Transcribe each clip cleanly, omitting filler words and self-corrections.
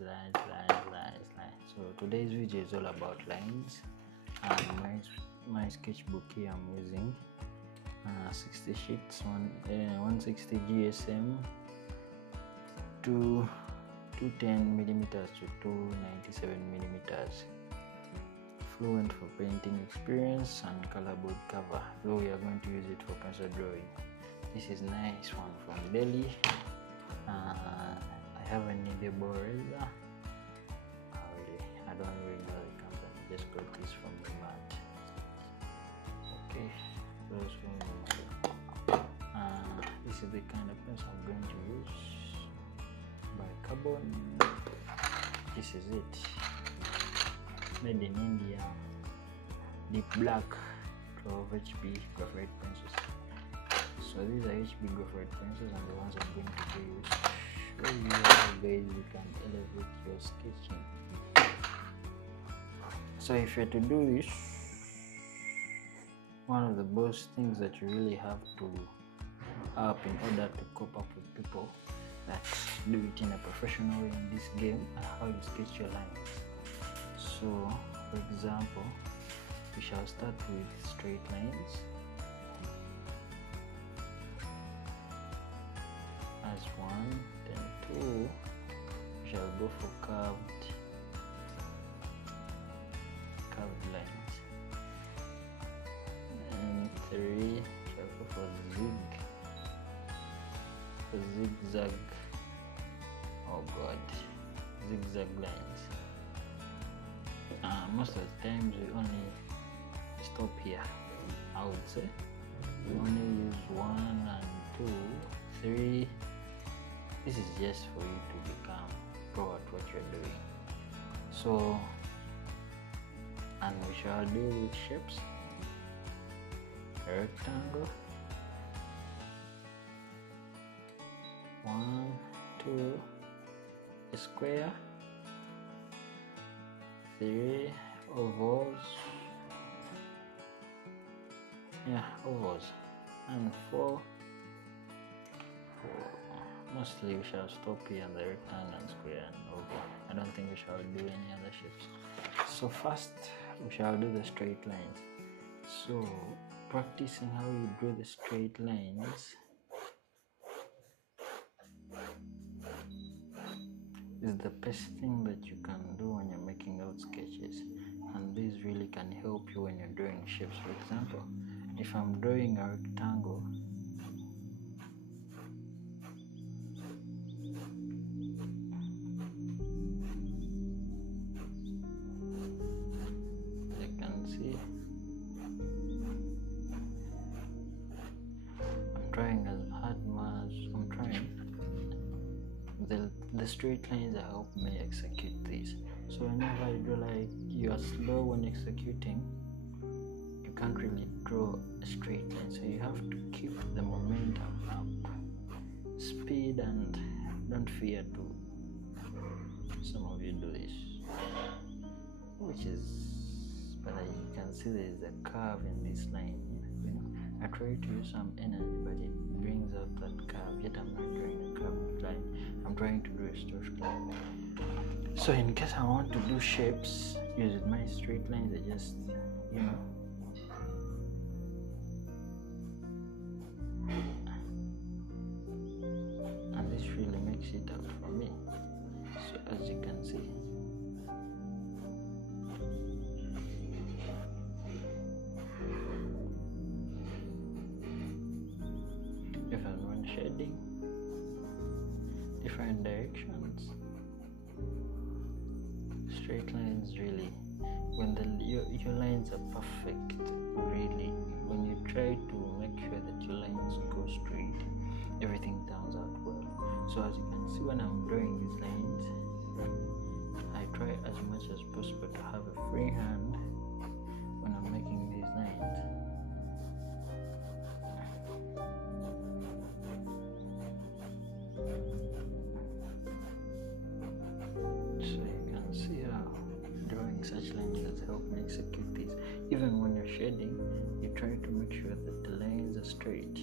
So today's video is all about lines, and my sketchbook here I'm using 60 sheets, 160 GSM, 210 millimeters to 297 millimeters. Fluent for painting experience and colorboard cover, though we are going to use it for pencil drawing. This is nice one from Deli. I have a kneadable razor. I don't really know the company, just got this from the mat. Okay, those from the mat. This is the kind of pencil I'm going to use, by Carbon. This is it, made in India, deep black, 12 HB graphite pencils. So these are HB graphite pencils, and the ones I'm going to use to show you how guys you can elevate your sketching. So if you're to do this, one of the best things that you really have to up in order to cope up with people that do it in a professional way in this game are how you sketch your lines. So for example, we shall start with straight lines. As one, then two, we shall go for curved lines, and three, we shall go for zigzag, zigzag lines. Most of the times we only stop here. I would say we only use 1 and 2, 3. This is just for you to become pro at what you're doing. So, and we shall deal with shapes. A rectangle, 1, 2, a square, 3 ovals, ovals, and 4. Mostly we shall stop here on the rectangle and square and oval. I don't think we shall do any other shapes. So first we shall do the straight lines. So practicing how you draw the straight lines is the best thing that you can do when you're making out sketches, and this really can help you when you're drawing shapes. For example, if I'm drawing a rectangle, the straight lines help me execute this. So whenever I draw, like you are slow when executing, you can't really draw a straight line, so you have to keep the momentum up, speed, and don't fear to. Some of you do this, which is, but you can see there is a curve in this line. I try to use some energy, but it brings out that curve, yet I'm not drawing a curved line. I'm trying to do a straight line. So in case I want to do shapes using my straight lines, I just, and this really makes it out for me. So as you can see, shading, different directions, straight lines. Really, when your lines are perfect, really, when you try to make sure that your lines go straight, everything turns out well. So as you can see, when I'm drawing these lines, I try as much as possible to have a free hand when I'm making these lines. Such lines has helped me execute this. Even when you're shading, you try to make sure that the lines are straight.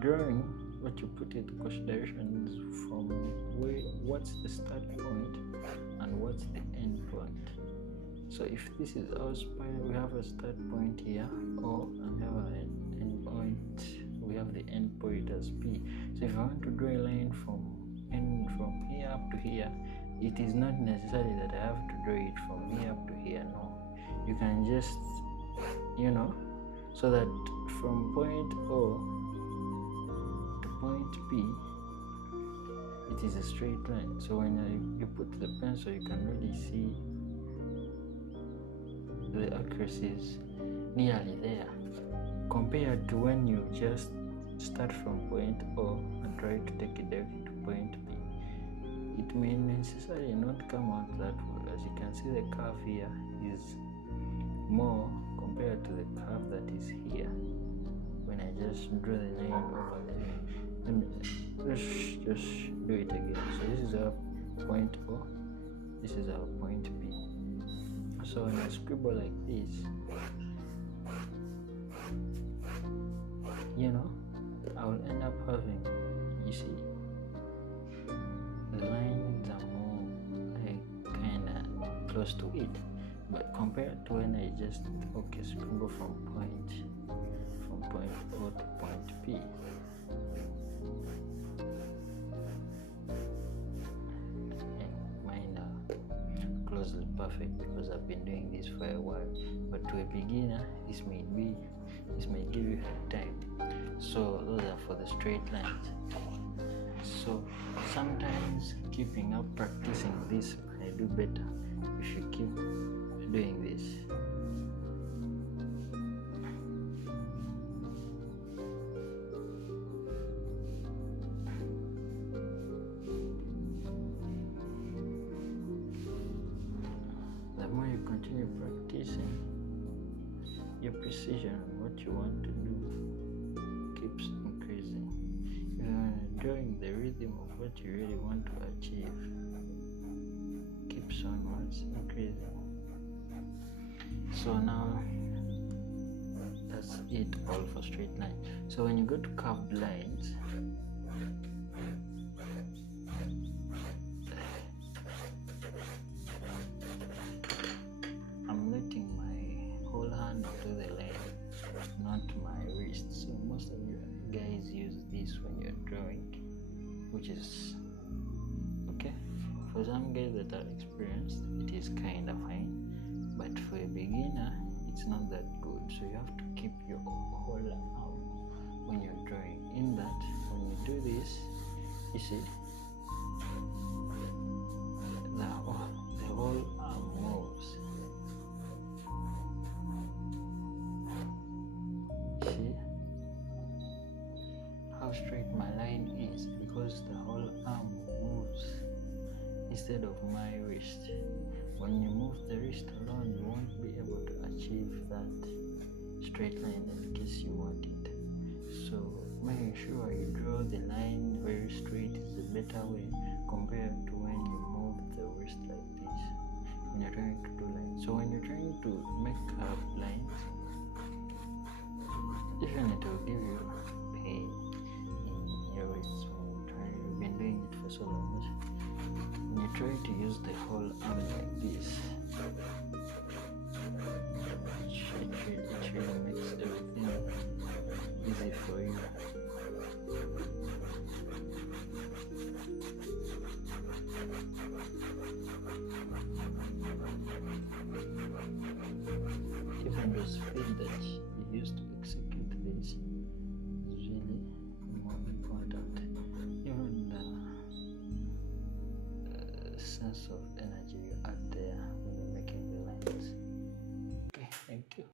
drawing, what you put into consideration is from what's the start point and what's the end point. So if this is our spine, we have a start point here, O, and we have an end point. We have the end point as P. So if I want to draw a line from here up to here, it is not necessary that I have to draw it from here up to here. No, you can just, so that from point O to point P, it is a straight line. So when you put the pencil, you can really see the accuracy is nearly there, compared to when you just start from point O and try to take it directly to point P. It may necessarily not come out that well. As you can see, the curve here is more compared to the curve that is here. When I just draw the line over there, let me just do it again. So this is our point O, this is our point P. So when I scribble like this, I will end up having, you see, the lines are more kind of close to it, but compared to when I just scribble from point O to point P, mine are closely perfect because I've been doing this for a while. But to a beginner, this may give you hard time. So those are for the straight lines. So sometimes keeping up practicing this might do better if you keep doing this. The more you continue practicing, your precision on what you want to do keeps increasing. You're enjoying the rhythm of what you really want to achieve keeps onwards increasing. So now that's it all for straight lines. So when you go to curved lines, I'm letting my whole hand do the line, not my wrist. So most of you guys use this when you're drawing, which is okay. For some guys that are experienced, it is kind of fine, but for a beginner, it's not that good. So you have to keep your whole arm when you're drawing. In that, when you do this, you see, the whole arm moves. See how straight my line is because the whole arm moves instead of my wrist. When you move the wrist alone, you won't be able to achieve that straight line in case you want it. So making sure you draw the line very straight is a better way compared to when you move the wrist like this when you're trying to do lines. So when you're trying to make curved lines, even it will give you pain in your wrists when you've been doing it for so long. When you try to use the whole arm like this, it really makes everything easy for you. Even the speed that you use to execute this is really more important. Even the sense of energy you add there when you're making the lines. Okay, thank you.